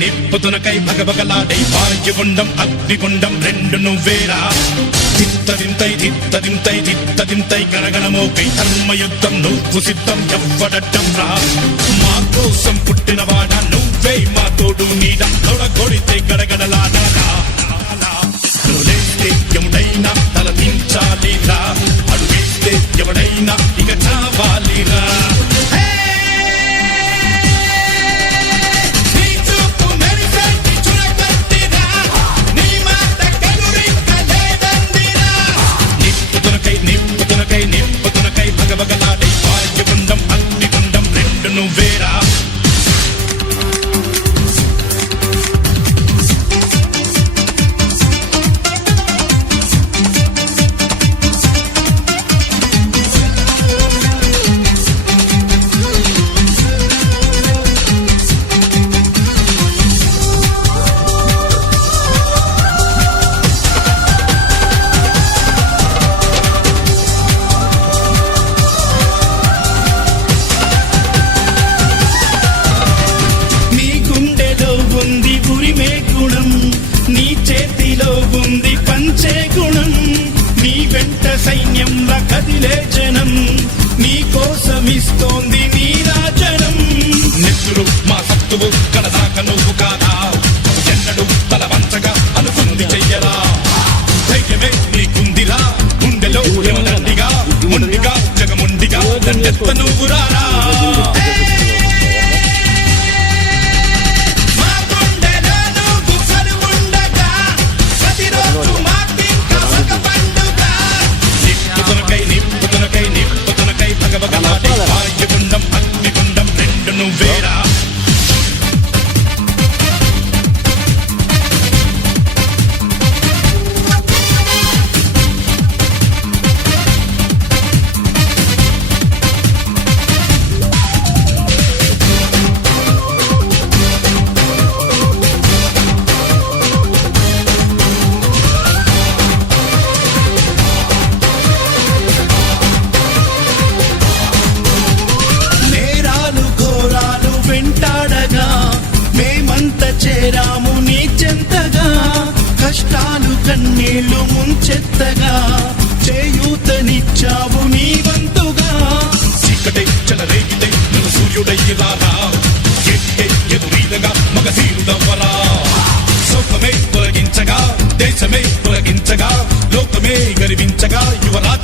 నిప్పుతునకై భగభగలాడై భాగ్యగుండం అగ్నిగుండం రెండు నువ్వేరా తిత్తదింతై గణగణమోకై ధర్మయుద్ధం నువ్వు సిద్ధం ఎవ్వడట్టం రా మా కోసం పుట్టినవాడా నువ్వే మా తోడు నీడ తొడగొడితే గడగడలాడాలా ఎవడైనా తల దించాలిరా అడుగేస్తే ఎవడైనా ఇక చావాలిరా నిప్పుతునకై భగభగలాడై భాగ్యగుండం అగ్నిగుండం రెండు నువ్వేరా నీ చేతిలో ఉంది పంచే గుణం నీ వెంట సైన్యంలా కదిలే జనం నీ కోసమిస్తోంది నీ రాజనం నెత్తురు మా సత్తువు కడదాక నువ్వు కాదా ఎన్నడు తల వంచగా అనుకుంది చెయ్యరా ధైర్యమే నీకుందిరా గుండెలో దండిగా ముండిగా జగముండిగా దండెత్త నువ్వు రారా నిప్పుతునకై భగభగలాడై భాగ్యగుండం అగ్నిగుండం రెండు నువ్వేరా చేరాము నీ చెంతగా కష్టాలు కన్నీళ్లు ముంచెత్తగా చేయూతనిచ్చావు నీ వంతుగా చీకటే చెలరేగితే నువ్వు సూర్యుడయ్యిరారా ఎదురీదగా మగధీరుడవ్వరా సౌఖమే తొలగించగా దేశమే తొలగించగా లోకమే గర్వించగా యువరా